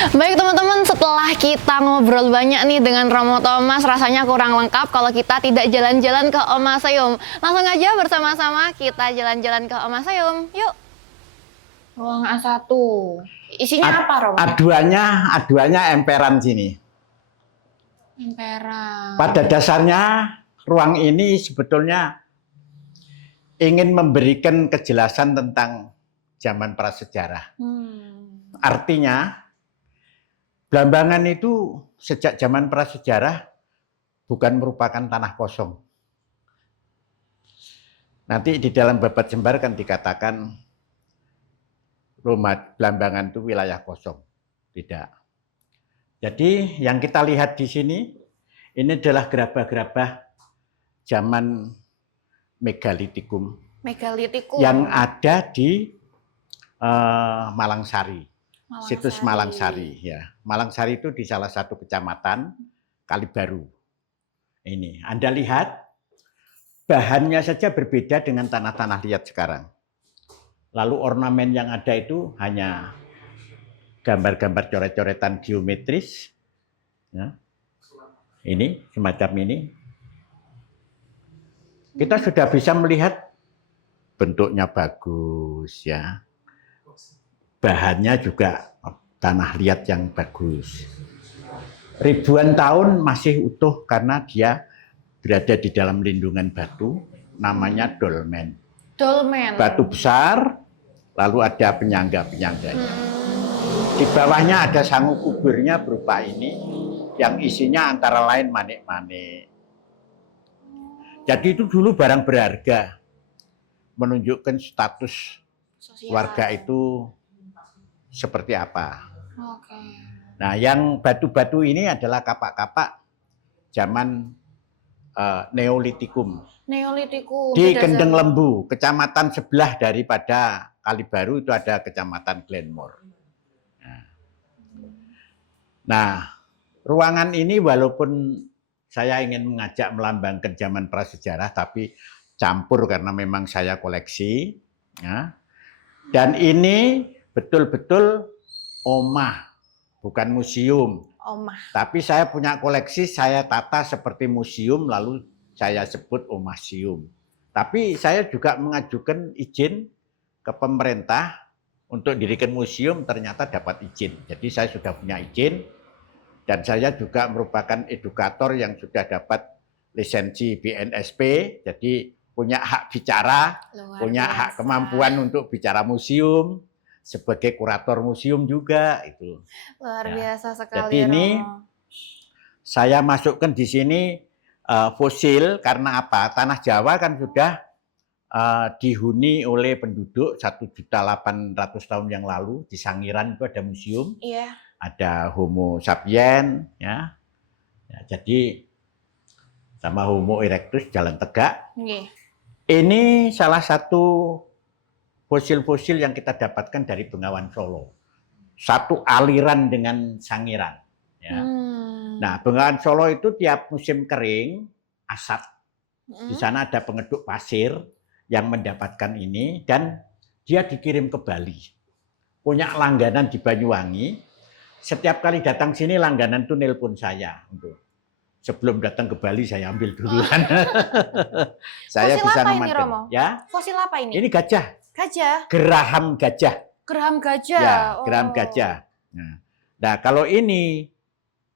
Baik teman-teman, setelah kita ngobrol banyak nih dengan Romo Thomas, rasanya kurang lengkap kalau kita tidak jalan-jalan ke Omaseum. Langsung aja bersama-sama kita jalan-jalan ke Omaseum. Yuk. Ruang A1. Isinya apa, Romo? Aduannya emperan sini. Emperan. Pada dasarnya ruang ini sebetulnya ingin memberikan kejelasan tentang zaman prasejarah. Artinya Blambangan itu sejak zaman prasejarah bukan merupakan tanah kosong. Nanti di dalam Babat Jembar kan dikatakan Blambangan itu wilayah kosong. Tidak. Jadi yang kita lihat di sini, ini adalah gerabah-gerabah zaman Megalitikum. Yang ada di Malangsari. Situs Malangsari, ya. Malangsari itu di salah satu kecamatan Kalibaru. Ini, Anda lihat bahannya saja berbeda dengan tanah-tanah liat sekarang. Lalu ornamen yang ada itu hanya gambar-gambar coret-coretan geometris. Ya. Ini, semacam ini. Kita sudah bisa melihat bentuknya bagus, ya. Bahannya juga tanah liat yang bagus. Ribuan tahun masih utuh karena dia berada di dalam lindungan batu, namanya dolmen. Dolmen. Batu besar, lalu ada penyangga-penyangganya. Di bawahnya ada sangu kuburnya berupa ini, yang isinya antara lain manik-manik. Jadi itu dulu barang berharga, menunjukkan status warga itu seperti apa. Nah, yang batu-batu ini adalah kapak-kapak zaman Neolitikum. Di Kendeng Lembu, kecamatan sebelah daripada Kalibaru itu ada kecamatan Glenmore. Nah, ruangan ini walaupun saya ingin mengajak melambangkan zaman prasejarah, tapi campur karena memang saya koleksi. Ya. Dan ini betul-betul omah, bukan museum. Omah. Tapi saya punya koleksi, saya tata seperti museum, lalu saya sebut omaseum. Tapi saya juga mengajukan izin ke pemerintah untuk dirikan museum, ternyata dapat izin. Jadi saya sudah punya izin, dan saya juga merupakan edukator yang sudah dapat lisensi BNSP, jadi punya hak bicara, punya hak kemampuan untuk bicara museum, sebagai kurator museum juga itu. Luar biasa sekali. Jadi ini saya masukkan di sini fosil karena apa? Tanah Jawa kan sudah dihuni oleh penduduk 1.800.000 tahun yang lalu. Di Sangiran itu ada museum. Iya. Ada Homo sapiens, ya. Jadi sama Homo erectus jalan tegak. Ini salah satu fosil-fosil yang kita dapatkan dari Bengawan Solo. Satu aliran dengan Sangiran. Ya. Nah, Bengawan Solo itu tiap musim kering, asap. Di sana ada pengeduk pasir yang mendapatkan ini, dan dia dikirim ke Bali. Punya langganan di Banyuwangi. Setiap kali datang sini, langganan itu nelpon saya. Sebelum datang ke Bali, saya ambil duluan. Saya fosil bisa apa memanfaatkan. Ini, Romo? Ya? Fosil apa ini? Ini gajah. Gajah? Geraham gajah. Geraham gajah? Ya, geraham gajah. Nah, kalau ini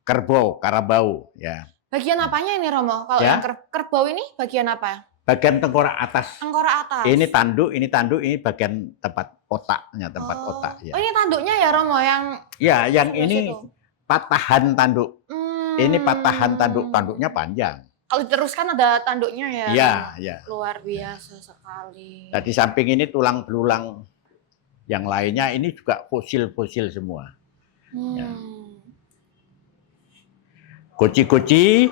kerbau, karabau. Ya. Bagian apanya ini, Romo? Kalau yang kerbau ini bagian apa? Bagian tengkorak atas. Tengkorak atas. Ini tanduk, ini bagian tempat otaknya, tempat otak. Ya. Oh, ini tanduknya ya, Romo? Ya, yang ini situ. Patahan tanduk. Ini patahan tanduknya panjang. Kalau diteruskan ada tanduknya ya? Iya, ya. Luar biasa sekali. Nah, di samping ini tulang belulang yang lainnya, ini juga fosil-fosil semua. Ya. Goci-goci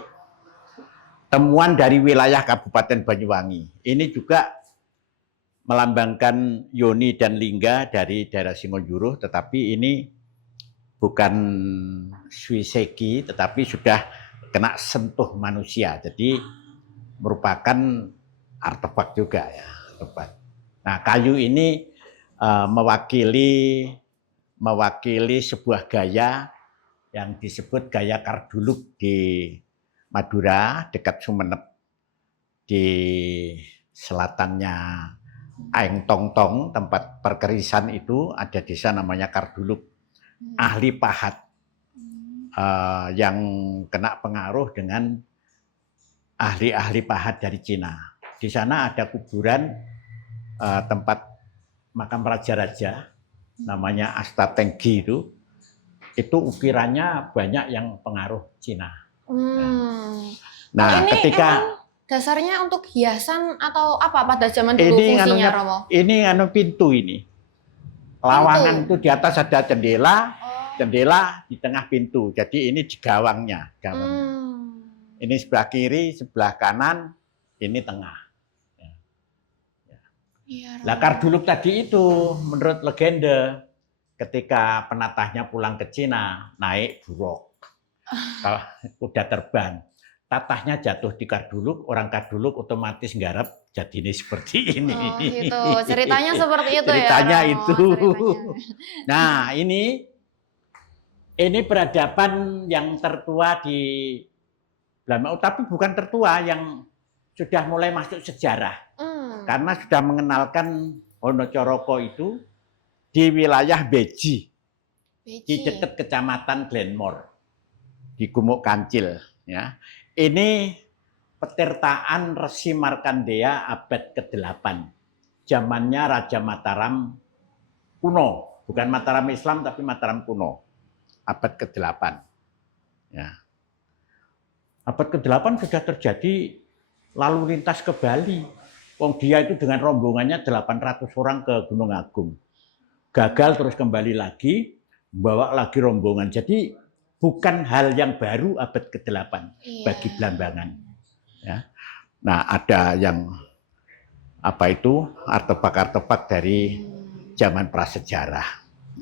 temuan dari wilayah Kabupaten Banyuwangi. Ini juga melambangkan Yoni dan Lingga dari daerah Singonjuruh, tetapi ini bukan suiseki, tetapi sudah kena sentuh manusia. Jadi merupakan artefak juga ya. Artefak. Nah, kayu ini mewakili mewakili sebuah gaya yang disebut gaya Karduluk di Madura, dekat Sumenep, di selatannya Aeng Tong Tong, tempat perkerisan itu ada desa namanya Karduluk. Ahli pahat yang kena pengaruh dengan ahli-ahli pahat dari Cina. Di sana ada kuburan tempat makam raja-raja, namanya Astatenggi itu ukirannya banyak yang pengaruh Cina. Nah, ini ketika dasarnya untuk hiasan atau apa pada zaman dulu fungsinya, Romo? Ini pintu ini. Lawangan itu di atas ada jendela, jendela di tengah pintu. Jadi ini di gawangnya. Ini sebelah kiri, sebelah kanan, ini tengah. Lah Karduluk tadi itu menurut legenda ketika penatahnya pulang ke Cina naik buruk, kuda terbang, tatahnya jatuh di Karduluk, orang Karduluk otomatis nggarap jadi ini seperti ini. Oh, gitu. Ceritanya seperti itu ceritanya ya. Itu. Nah ini peradaban yang tertua di Blama, tapi bukan tertua, yang sudah mulai masuk sejarah. Karena sudah mengenalkan Wonocoroko itu di wilayah Beji. Di dekat kecamatan Glenmore, di Gumuk Kancil. Ya. Ini petirtaan Resi Markandeya abad ke-8. Zamannya Raja Mataram kuno. Bukan Mataram Islam, tapi Mataram kuno. Abad ke-8. Ya. Abad ke-8 sudah terjadi lalu lintas ke Bali. Wong dia itu dengan rombongannya 800 orang ke Gunung Agung. Gagal terus kembali lagi, bawa lagi rombongan. Jadi bukan hal yang baru abad ke-8 bagi Blambangan. Ya. Nah, ada yang artefak-artefak dari zaman prasejarah.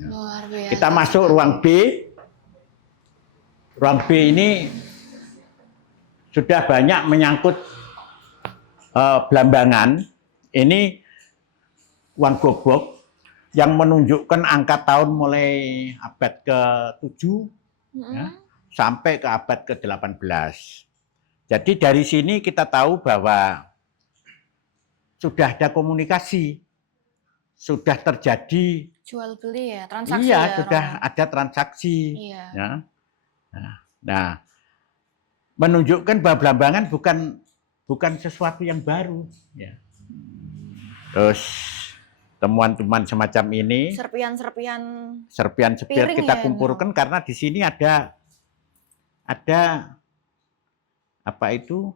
Luar biasa. Kita masuk ruang B. Ruang B ini sudah banyak menyangkut Blambangan. Ini uang gobok yang menunjukkan angka tahun mulai abad ke-7 ya, sampai ke abad ke-18. Jadi dari sini kita tahu bahwa sudah ada komunikasi, sudah terjadi jual beli ya, transaksi. Iya, ya, sudah Romo. ada transaksi. Iya. Ya. Nah, menunjukkan bahwa Blambangan bukan sesuatu yang baru. Ya. Terus temuan-temuan semacam ini, serpian kita kumpulkan karena di sini ada apa itu?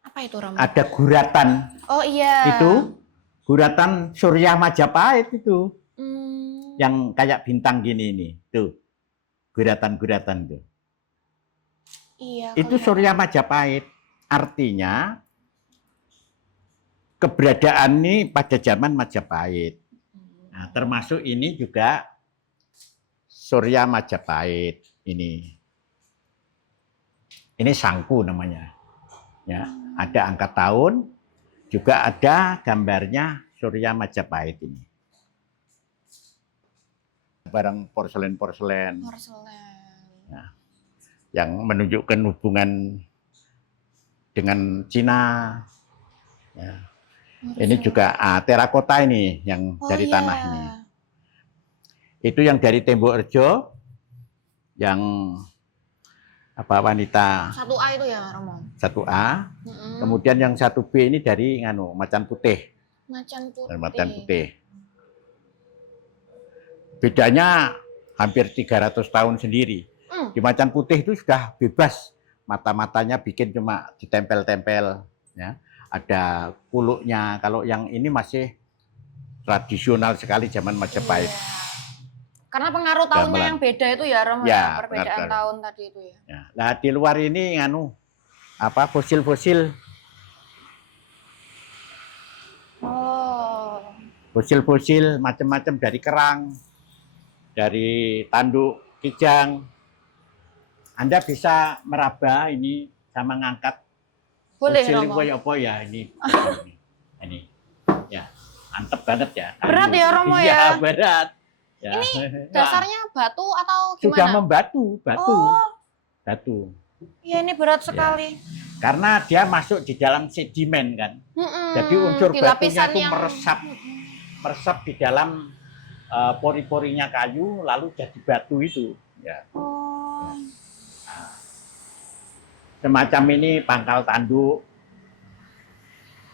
Apa itu, Romo? Ada guratan. Oh iya. Itu guratan Surya Majapahit itu. Yang kayak bintang gini ini, tuh. Guratan-guratan tuh. Iya. Itu Surya Majapahit. Artinya keberadaan ini pada zaman Majapahit. Nah, termasuk ini juga Surya Majapahit ini. Ini sangku namanya. Ya, ada angka tahun, juga ada gambarnya Surya Majapahit ini. Barang porselen-porselen. Ya, yang menunjukkan hubungan dengan Cina. Ya. Ini juga terakota ini yang dari tanah ini. Itu yang dari Tembok Rejo, yang wanita 1A itu ya, Romo? 1A. Kemudian yang 1B ini dari Macan Putih. Macan Putih. Bedanya hampir 300 tahun sendiri. Di Macan Putih itu sudah bebas. Mata-matanya bikin cuma ditempel-tempel. Ya. Ada kuluknya. Kalau yang ini masih tradisional sekali zaman Majapahit. Karena pengaruh tahunnya yang beda itu ya, Romo, ya, perbedaan tahun tadi itu ya. Ya. Nah, di luar ini fosil-fosil. Oh. Fosil-fosil macam-macam dari kerang, dari tanduk kijang. Anda bisa meraba ini sama ngangkat fosil apa ya ini. Ini. Ya, mantep banget ya. Berat ya, Romo ya. Iya, berat. Ya. Ini dasarnya batu atau Sudah gimana? membatu, batu. Oh, Batu. iya ini berat sekali. Karena dia masuk di dalam sedimen kan. Mm-mm, Jadi unsur di batunya lapisan itu yang meresap di dalam pori-porinya kayu, lalu jadi batu itu. Ya. Oh. Semacam ini pangkal tanduk,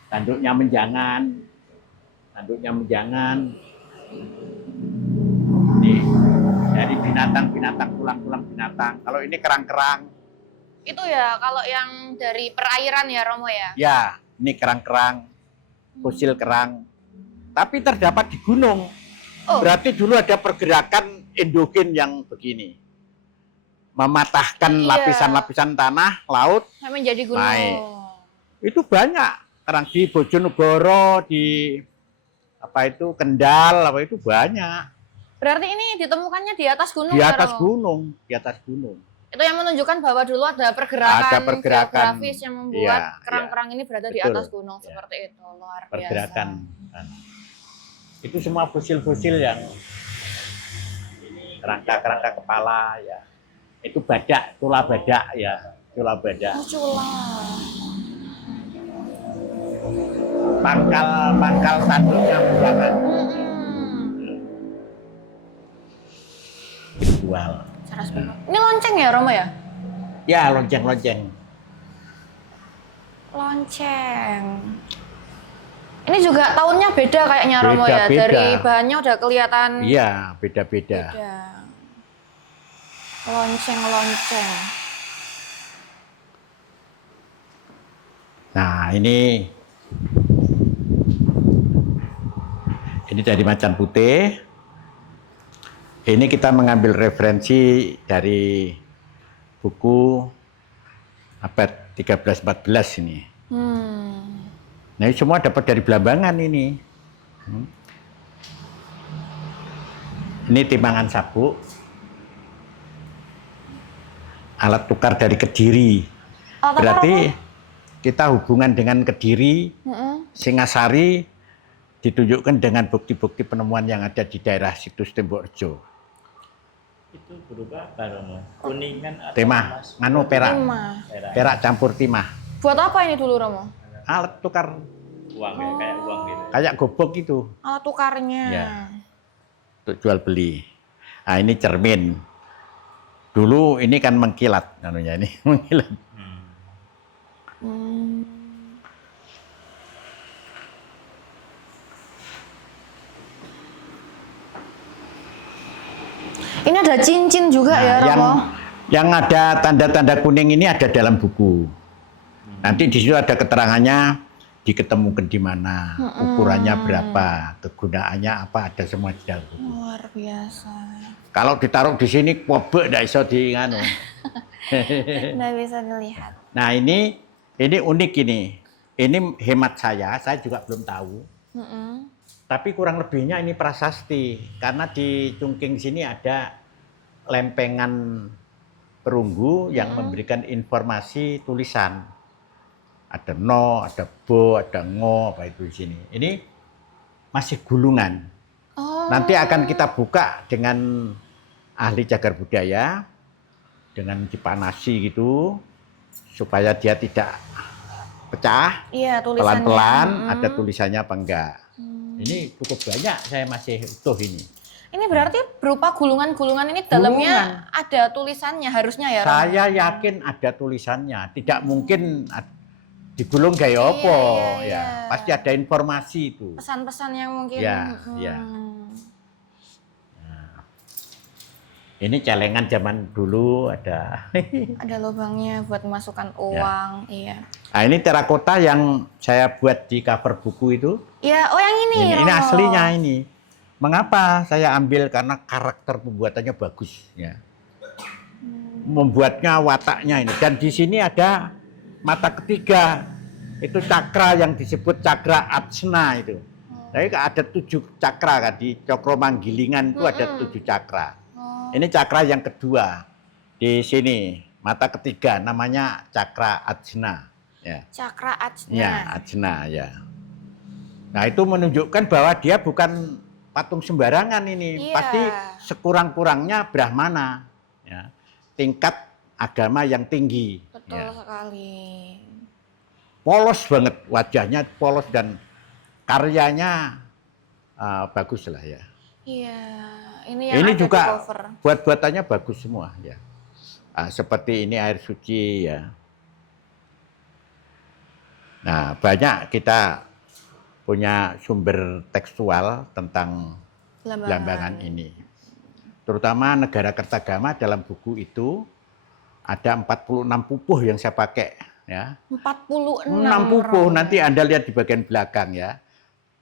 tanduknya menjangan, Nih, dari binatang-binatang, tulang-tulang binatang. Kalau ini kerang-kerang, Itu ya kalau yang dari perairan ya Romo ya. ya ini kerang-kerang, fosil kerang. Tapi terdapat di gunung. Oh. Berarti dulu ada pergerakan endogen yang begini. Mematahkan Iya. lapisan-lapisan tanah, laut, Sampai menjadi gunung. naik. Itu banyak. Kerang di Bojonegoro, di apa itu Kendal, apa itu banyak. Berarti ini ditemukannya di atas gunung Di ya atas Romo? gunung, di atas gunung. Itu yang menunjukkan bahwa dulu ada pergerakan, Ada pergerakan, geografis yang membuat iya, kerang-kerang ini berada di betul, atas gunung iya. seperti itu. Luar biasa. Pergerakan. Itu semua fosil-fosil yang kerangka-kerangka kepala ya. Itu badak, tulah badak ya, tulah badak. Oh, cula. Pangkal tanduknya menjangan. Dijual. Saras banget. Ini lonceng ya Romo ya? Ya, lonceng-lonceng. Lonceng. Ini juga tahunnya beda kayaknya Romo ya. Beda-beda. Dari bahannya udah kelihatan Iya, beda-beda. beda. Lonceng. Nah, ini dari macan putih. Ini kita mengambil referensi dari buku abad 13-14 ini. Nah, ini semua dapat dari Blambangan ini. Ini timbangan sabuk. Alat tukar dari Kediri. Berarti kita hubungan dengan Kediri, Singasari ditunjukkan dengan bukti-bukti penemuan yang ada di daerah situs Tembok Rejo. Itu berupa apa Romo? Kuningan atau Timah, emas? nganu perak. Timah. Perak campur timah. Buat apa ini dulu Romo? Alat tukar Uang ya, kayak uang gitu. kayak gobok itu Alat tukarnya. Ya. untuk jual beli. Nah, ini cermin. Dulu ini kan mengkilat, anunya ini mengkilat. Ini ada cincin juga ya Romo? Yang ada tanda-tanda kuning ini ada dalam buku. Nanti di situ ada keterangannya, diketemukan di mana, ukurannya berapa, kegunaannya apa, ada semua di dalam buku. Luar biasa. Kalau ditaruh di sini, pobek nggak bisa di nganu. Nggak bisa dilihat. Nah, ini unik ini. Ini hemat saya juga belum tahu. Tapi kurang lebihnya ini prasasti. Karena di Cungking sini ada lempengan perunggu yang memberikan informasi tulisan. Ada no, ada bo, ada ngo, apa itu di sini. Ini masih gulungan. Oh. Nanti akan kita buka dengan ahli cagar budaya, dengan dipanasi gitu, supaya dia tidak pecah. Iya, tulisannya. Pelan-pelan ada tulisannya apa enggak. Ini cukup banyak, saya masih utuh ini. Ini berarti berupa gulungan-gulungan ini dalamnya ada tulisannya harusnya ya Romo? Saya yakin ada tulisannya, tidak mungkin digulung gaya apa iya. ya. Pasti ada informasi itu. Pesan-pesan yang mungkin. Ya, ya. Ini celengan zaman dulu ada. Ada lubangnya buat memasukkan uang, iya. Nah, ini terakota yang saya buat di cover buku itu. Ya, oh yang ini. Ini Romo. aslinya ini. Mengapa saya ambil? Karena karakter pembuatannya bagus ya. Membuatnya wataknya ini. Dan di sini ada mata ketiga. Itu cakra yang disebut cakra Atsna itu. Jadi ada 7 cakra kan di Cokro Manggilingan itu ada 7 cakra. Ini cakra yang kedua di sini, mata ketiga namanya cakra Ajna. Ya. Cakra Ajna. Ya, Ajna ya. Nah, itu menunjukkan bahwa dia bukan patung sembarangan ini. Iya. Pasti sekurang-kurangnya Brahmana. Ya. Tingkat agama yang tinggi. Betul Ya. sekali. Polos banget wajahnya, polos dan karyanya bagus lah ya. Iya, ini yang Ini ada juga di cover. buat-buatannya bagus semua ya. Seperti ini air suci ya. Nah, banyak kita punya sumber tekstual tentang Blambangan ini. Terutama Negara Kertagama dalam buku itu ada 46 pupuh yang saya pakai ya. 46 6 pupuh, nanti Anda lihat di bagian belakang ya.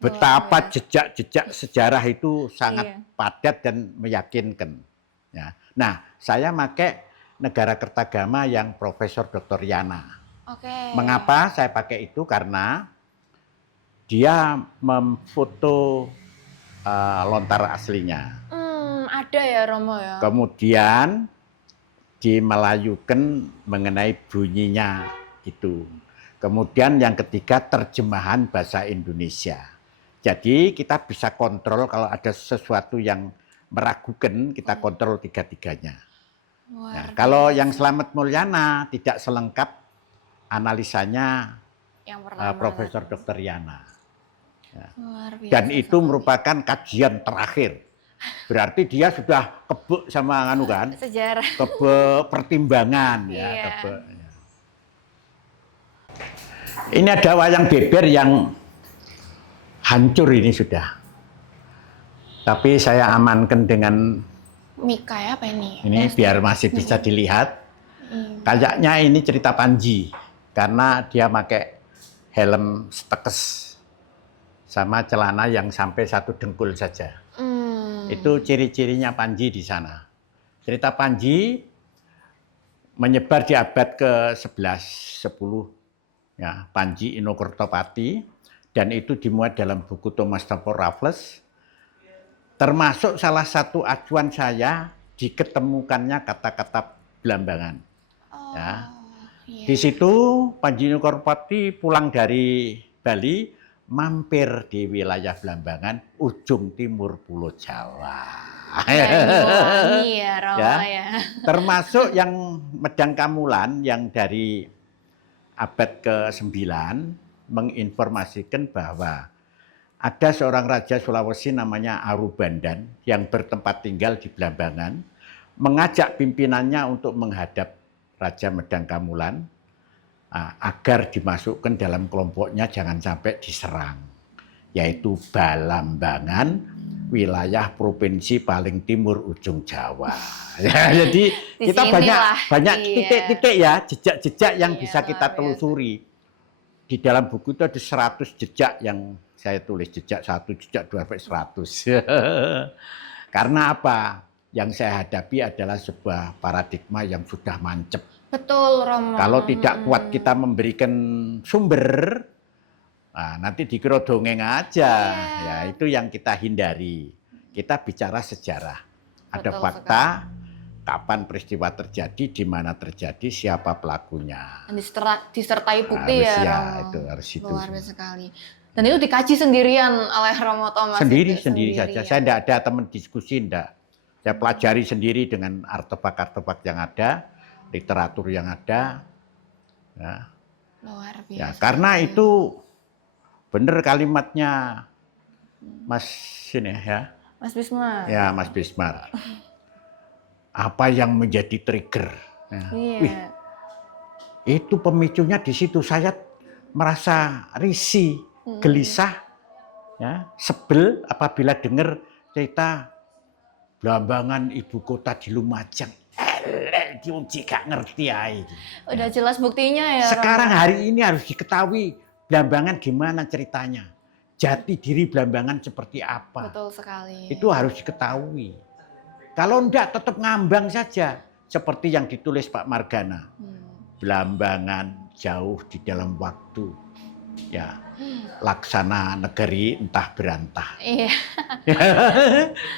Betapa jejak-jejak sejarah itu sangat padat dan meyakinkan. Ya. Nah, saya pakai Negara Kertagama yang Profesor Dr. Yana. Oke. Mengapa saya pakai itu? Karena dia memfoto lontar aslinya. Ada ya Romo ya. Kemudian dimelayukan mengenai bunyinya itu. Kemudian yang ketiga terjemahan bahasa Indonesia. Jadi kita bisa kontrol kalau ada sesuatu yang meragukan, kita kontrol tiga-tiganya. Nah, kalau yang Slamet Mulyana tidak selengkap analisanya yang pertama, Profesor Dr. Yana. Ya. Dan itu sekali. merupakan kajian terakhir. Berarti dia sudah kebek sama anu kan? Sejarah. Kebek pertimbangan ya, Iya. kebek. Ya. Ini ada wayang beber yang hancur ini sudah. Tapi saya amankan dengan Mika ya apa ini? ini biar masih bisa dilihat. Kayaknya ini cerita Panji karena dia pakai helm stekes sama celana yang sampai 1 dengkul saja. Itu ciri-cirinya Panji di sana. Cerita Panji menyebar di abad ke-11, 10 ya, Panji Inokertopati, dan itu dimuat dalam buku Thomas Stafford Raffles. Termasuk salah satu acuan saya diketemukannya kata-kata Blambangan. Ya. Di situ Panji Inokertopati pulang dari Bali, mampir di wilayah Blambangan, ujung timur Pulau Jawa. Iya, Romo Ya. ya. Termasuk yang Medang Kamulan yang dari abad ke-9 menginformasikan bahwa ada seorang raja Sulawesi namanya Arubandan yang bertempat tinggal di Blambangan, mengajak pimpinannya untuk menghadap Raja Medang Kamulan agar dimasukkan dalam kelompoknya jangan sampai diserang, yaitu Balambangan, wilayah provinsi paling timur ujung Jawa. Ya, jadi kita banyak titik-titik ya, jejak-jejak yang bisa kita telusuri. Di dalam buku itu ada 100 jejak yang saya tulis, jejak 1, jejak 2 sampai 100. Karena apa? Yang saya hadapi adalah sebuah paradigma yang sudah mancep. Betul, Romo. Kalau tidak kuat kita memberikan sumber, nanti dikira dongeng aja. Ya, itu yang kita hindari. Kita bicara sejarah. Ada fakta, kapan peristiwa terjadi, di mana terjadi, siapa pelakunya. Dan disertai bukti harus ya, Romo. Itu harus itu. Luar biasa sekali. Dan itu dikaji sendirian oleh Romo Thomas. Sendiri saja. Saya tidak ada teman diskusi, tidak. Saya pelajari sendiri dengan artefak-artefak yang ada, literatur yang ada. Ya. Luar biasa. Ya, karena itu benar kalimatnya Mas ini ya. Mas Bismar. Ya, Mas Bismar. Apa yang menjadi trigger? Ya. Iya. Wih, itu pemicunya di situ. Saya merasa risih, gelisah, ya, sebel apabila dengar cerita Blambangan ibu kota di Lumajang. Diuji gak ngerti aja. Udah jelas buktinya ya. Sekarang hari ini harus diketahui Blambangan gimana ceritanya. Jati diri Blambangan seperti apa. Betul sekali. Itu harus diketahui. Kalau enggak tetap ngambang saja. Seperti yang ditulis Pak Margana. Blambangan jauh di dalam waktu. Ya, laksana negeri entah berantah. Iya.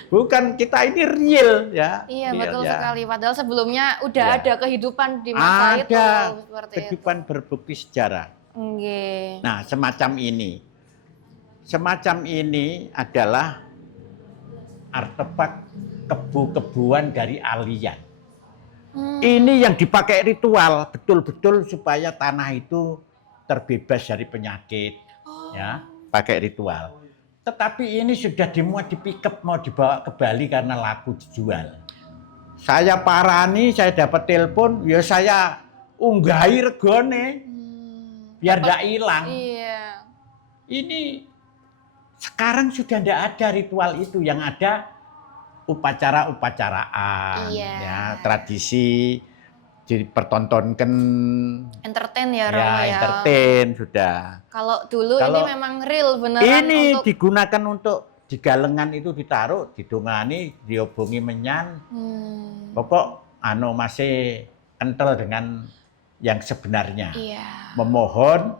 Bukan, kita ini real ya. Iya, real, betul ya. sekali. Padahal sebelumnya udah Ya. ada kehidupan di masa itu. Ada Seperti kehidupan berbukti sejarah. Nggih. Nah, semacam ini adalah artefak kebu-kebuan dari alien. Ini yang dipakai ritual betul-betul supaya tanah itu terbebas dari penyakit, ya, pakai ritual. Tetapi ini sudah dimuat di pickup mau dibawa ke Bali karena laku dijual. Saya parani, saya dapat telepon, ya saya unggahi regone biar nggak hilang. Iya. Ini sekarang sudah tidak ada ritual itu, yang ada upacara-upacaraan, Iya. ya, tradisi dipertontonkan, Entertain ya ya, Romo ya. entertain sudah. Kalau dulu ini Kalau memang real beneran Ini untuk digunakan untuk di galengan itu ditaruh, didongani, diobongi menyan. Pokok masih kental dengan yang sebenarnya. Iya. Memohon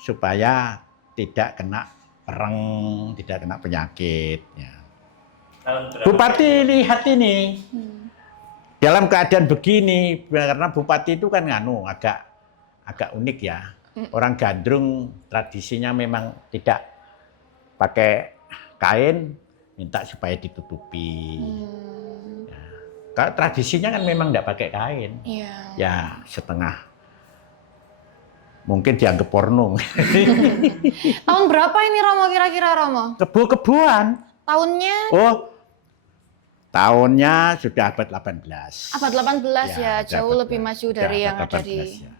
supaya tidak kena pereng, tidak kena penyakit. Ya. Tahun berapa? Bupati lihat ini dalam keadaan begini, karena bupati itu kan agak unik ya. Orang Gandrung tradisinya memang tidak pakai kain, minta supaya ditutupi. Ya. Kalau tradisinya kan memang tidak pakai kain. Iya. Ya setengah. Mungkin dianggap porno. Tahun berapa ini Romo kira-kira Romo? Kebu-kebuan. Tahunnya Oh, tahunnya sudah abad 18. abad 18 ya, sudah jauh abad lebih 18. maju Sudah dari abad yang ada 18 di ya.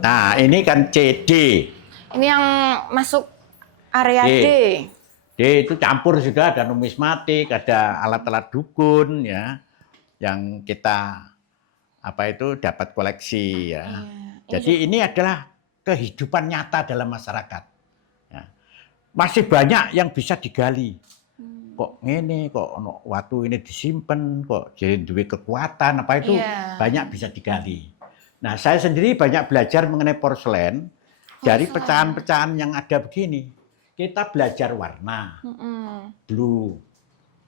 Nah, ini kan CD. Ini yang masuk area D. D itu campur sudah, ada numismatik, ada alat-alat dukun ya, yang kita dapat koleksi ya. Iya. Jadi ini adalah kehidupan nyata dalam masyarakat. Ya. Masih banyak yang bisa digali. Kok ini, kok waktu ini disimpan, kok jadi duit kekuatan, apa itu Iya. banyak bisa digali. Nah, saya sendiri banyak belajar mengenai porselen dari pecahan-pecahan yang ada begini. Kita belajar warna, blue,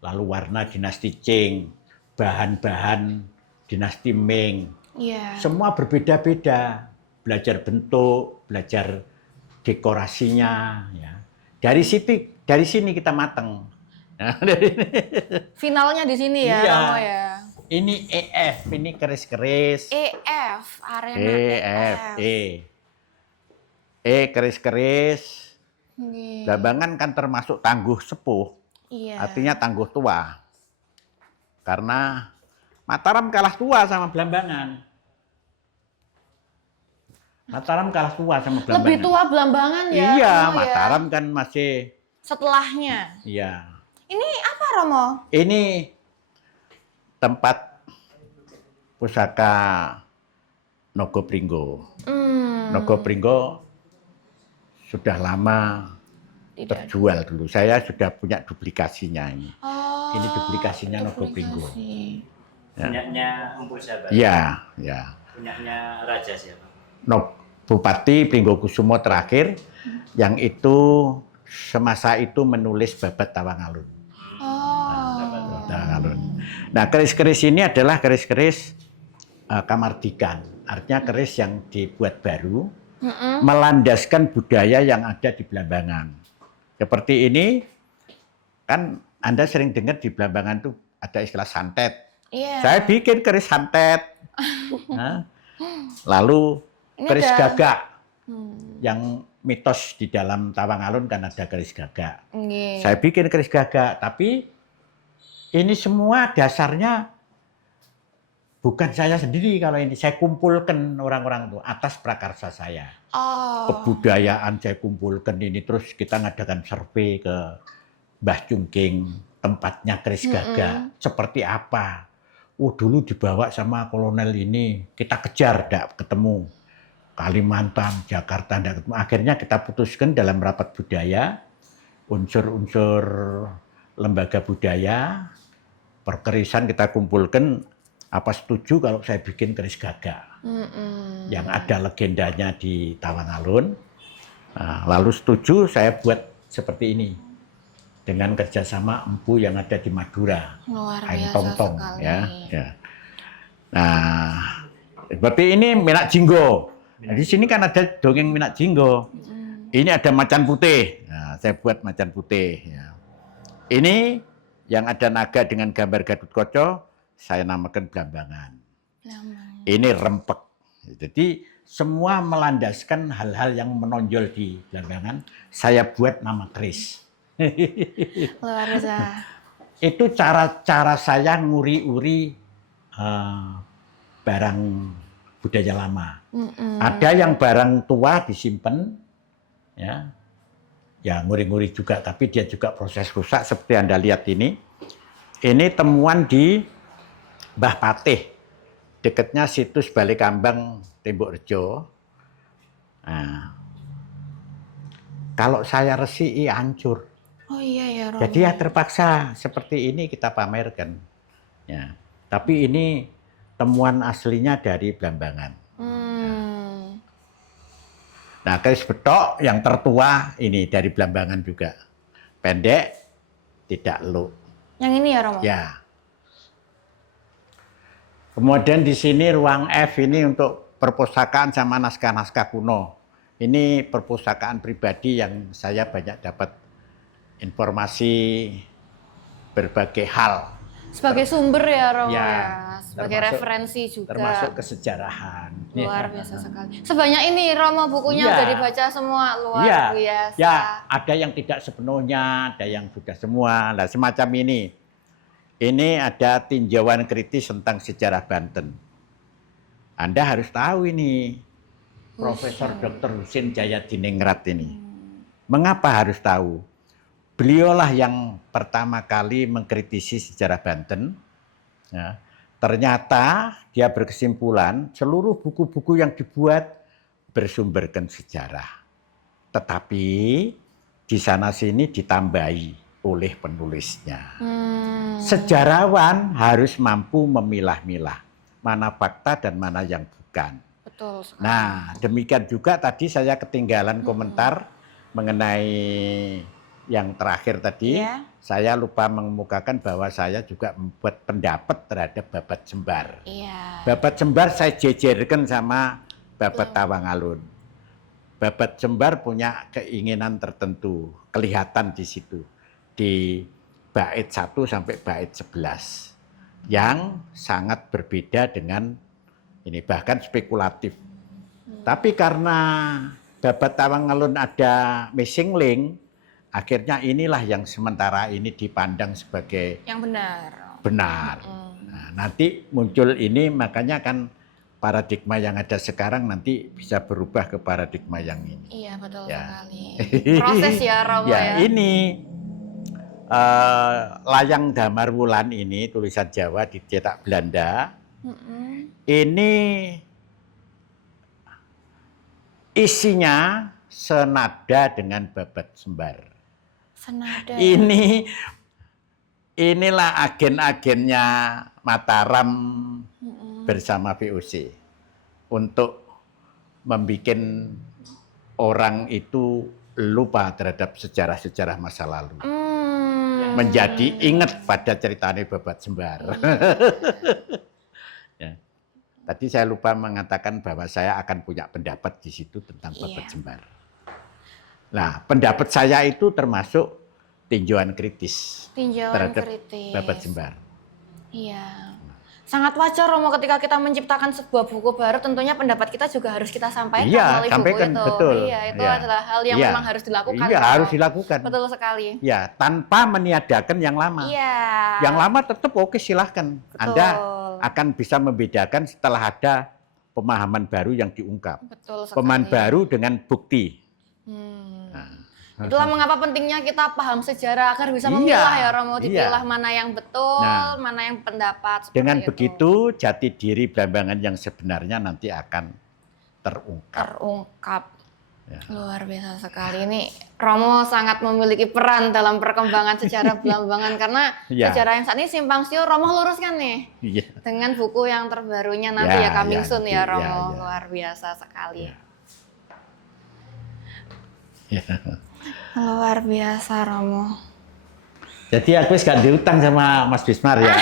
lalu warna dinasti Qing, bahan-bahan dinasti Ming. Iya. Semua berbeda-beda. Belajar bentuk, belajar dekorasinya. Ya. Dari sini kita mateng. Finalnya di sini ya, Iya. Romo ya. Ini EF, ini keris-keris. EF, arena EF, keris-keris. Oke. Blambangan kan termasuk tangguh sepuh, Iya. artinya tangguh tua. Karena Mataram kalah tua sama Blambangan. Mataram kalah tua sama Blambangan. Lebih tua Blambangan ya. Iya, Romo, ya? Mataram kan masih. Setelahnya. Iya. Ini apa Romo? Ini tempat pusaka Nogopringgo. Nogopringgo sudah lama Tidak. terjual dulu. Saya sudah punya duplikasinya ini. Oh, Ini duplikasinya Nogopringgo. duplikasi. Punyanya Empu Sabar. Iya, ya. Punyanya Raja siapa? Bupati Pringgokusumo terakhir yang itu semasa itu menulis babat Tawangalun. Oh. Tawangalun. Nah, keris-keris ini adalah keris-keris kamardikan. Artinya keris yang dibuat baru, melandaskan budaya yang ada di Blambangan. Seperti ini, kan Anda sering dengar di Blambangan tuh ada istilah santet. Iya. Saya bikin keris santet. Nah, lalu Ini keris ada- gagak. Yang mitos di dalam Tawangalun kan ada keris gagak. Nggih. Saya bikin keris gagak, tapi ini semua dasarnya bukan saya sendiri kalau ini. Saya kumpulkan orang-orang itu atas prakarsa saya. Oh. Kebudayaan saya kumpulkan ini, terus kita ngadakan survei ke Mbah Cungking, tempatnya keris gagak. Seperti apa? Oh, dulu dibawa sama kolonel ini, kita kejar, tidak ketemu. Kalimantan, Jakarta, tidak ketemu. Akhirnya kita putuskan dalam rapat budaya, unsur-unsur lembaga budaya, perkerisan kita kumpulkan, apa setuju kalau saya bikin keris gagak. Yang ada legendanya di Tawangalun. Nah, lalu setuju saya buat seperti ini. Dengan kerjasama empu yang ada di Madura. Luar Kain biasa tong-tong, sekali. ya. Nah, seperti ini Minak Jinggo. Nah, di sini kan ada dongeng Minak Jinggo. Ini ada macan putih. Nah, saya buat macan putih. Ya. Ini yang ada naga dengan gambar Gatot Kaca, saya namakan Blambangan. Ini rempek. Jadi semua melandaskan hal-hal yang menonjol di Blambangan. Saya buat nama keris. Luar biasa. Itu cara saya nguri-uri barang budaya lama. Ada yang barang tua disimpan, ya nguri-nguri juga, tapi dia juga proses rusak seperti Anda lihat ini. Ini temuan di Mbah Patih, dekatnya situs Balikambang Tembok Rejo. Nah, kalau saya resiki hancur. Oh iya ya, Romo. Jadi ya terpaksa seperti ini kita pamerkan. Ya, tapi ini temuan aslinya dari Blambangan. Nah, keris betok yang tertua ini dari Blambangan juga. Pendek, tidak eluk. Yang ini ya, Romo? Ya. Kemudian di sini ruang F ini untuk perpustakaan sama naskah-naskah kuno. Ini perpustakaan pribadi yang saya banyak dapat informasi berbagai hal. Sebagai sumber ya, Romo Ya, ya. Sebagai referensi juga. Termasuk kesejarahan. Luar biasa sekali. Sebanyak ini Romo bukunya Ya. udah dibaca semua, luar biasa. Ya, ada yang tidak sepenuhnya, ada yang sudah semua. Nah, semacam ini. Ini ada tinjauan kritis tentang sejarah Banten. Anda harus tahu ini, Profesor Dr. Husin Jayadiningrat ini. Mengapa harus tahu? Beliaulah yang pertama kali mengkritisi sejarah Banten. Ya. Ternyata dia berkesimpulan seluruh buku-buku yang dibuat bersumberkan sejarah. Tetapi di sana-sini ditambahi oleh penulisnya. Sejarawan harus mampu memilah-milah mana fakta dan mana yang bukan. Betul sekali. Nah, demikian juga tadi saya ketinggalan komentar mengenai yang terakhir tadi. Iya. Saya lupa mengemukakan bahwa saya juga membuat pendapat terhadap Babat Jembar. Iya. Babat Jembar saya jejerkan sama Babat Tawangalun. Babat Jembar punya keinginan tertentu, kelihatan di situ. Di bait 1 sampai bait 11. Yang sangat berbeda dengan ini, bahkan spekulatif. Tapi karena Babat Tawangalun ada missing link, akhirnya inilah yang sementara ini dipandang sebagai yang benar. Nah, nanti muncul ini, makanya kan paradigma yang ada sekarang nanti bisa berubah ke paradigma yang ini. Iya, betul Ya. sekali. Proses ya, Romo ya. Ini Layang Damar Wulan ini tulisan Jawa dicetak Belanda. Ini isinya senada dengan Babat Jembar. Senada. Inilah agen-agennya Mataram bersama VOC untuk membuat orang itu lupa terhadap sejarah-sejarah masa lalu. Menjadi ingat pada ceritanya Babat Jembar. Ya. Tadi saya lupa mengatakan bahwa saya akan punya pendapat di situ tentang Babat Jembar. Nah, pendapat saya itu termasuk tinjauan kritis terhadap Babat Jembar. Iya. Sangat wajar Romo ketika kita menciptakan sebuah buku baru, tentunya pendapat kita juga harus kita sampaikan melalui sampaikan, buku itu. Betul. Iya, itu adalah hal yang memang harus dilakukan. Iya, harus dilakukan. Betul sekali. Ya, tanpa meniadakan yang lama. Iya. Yang lama tetap oke, silahkan. Betul. Anda akan bisa membedakan setelah ada pemahaman baru yang diungkap. Betul sekali. Pemahaman baru dengan bukti. Itulah mengapa pentingnya kita paham sejarah agar bisa memilah ya Romo, dipilah mana yang betul, mana yang pendapat. Dengan begitu jati diri Blambangan yang sebenarnya nanti akan terungkap. Ya. Luar biasa sekali. Ini Romo sangat memiliki peran dalam perkembangan sejarah Blambangan karena sejarah yang saat ini simpang siur Romo luruskan nih. Dengan buku yang terbarunya nanti ya coming soon ya Romo. Luar biasa sekali. Luar biasa Romo. Jadi aku gak diutang sama Mas Bismar ya.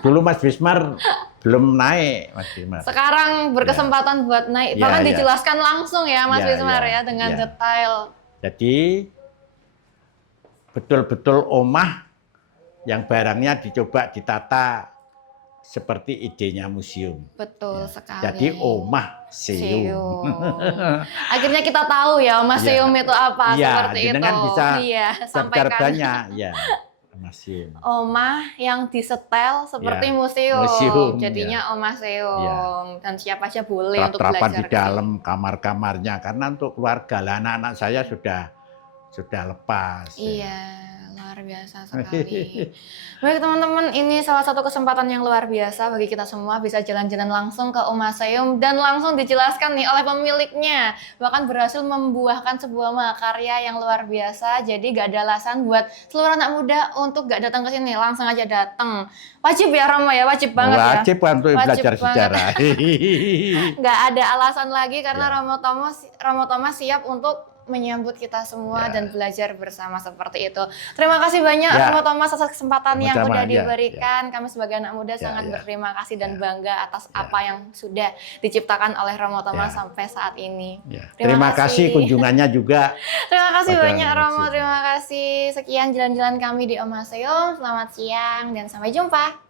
Dulu Mas Bismar belum naik, Mas Bismar. Sekarang berkesempatan buat naik. Bahkan dijelaskan langsung ya Mas Bismar ya dengan detail Jadi betul-betul omah yang barangnya dicoba ditata seperti idenya museum. Betul sekali. Jadi omah seum. Akhirnya kita tahu ya Omaseum itu apa, seperti itu. Jenengan bisa Iya, sampaikan. banyak ya. Museum. Omah yang disetel seperti Ya, museum. museum, Jadinya Omaseum. Dan siapa aja boleh untuk Trap-trapan belajar. di dalam kamar-kamarnya karena untuk keluarga lah, anak-anak saya sudah lepas. Iya, luar biasa sekali. Baik teman-teman, ini salah satu kesempatan yang luar biasa bagi kita semua bisa jalan-jalan langsung ke Omaseum dan langsung dijelaskan nih oleh pemiliknya. Bahkan berhasil membuahkan sebuah mahakarya yang luar biasa. Jadi gak ada alasan buat seluruh anak muda untuk gak datang ke sini, langsung aja datang. Wajib ya Romo ya, wajib banget ya. Wajib untuk Wajib belajar banget. sejarah. Nggak ada alasan lagi karena Ya. Romo Thomas siap untuk menyambut kita semua Ya. dan belajar bersama seperti itu. Terima kasih banyak Ya. Romo Thomas atas kesempatan yang Sama-sama, udah ya, diberikan. Kami sebagai anak muda Ya, sangat ya. berterima kasih dan Ya. bangga atas Ya. apa yang sudah diciptakan oleh Romo Thomas Ya. sampai saat ini. Ya. Terima Terima kasih kasih. kunjungannya juga. Terima kasih Pada banyak Romo, museum. terima kasih. Sekian jalan-jalan kami di Omaseum. Selamat siang dan sampai jumpa.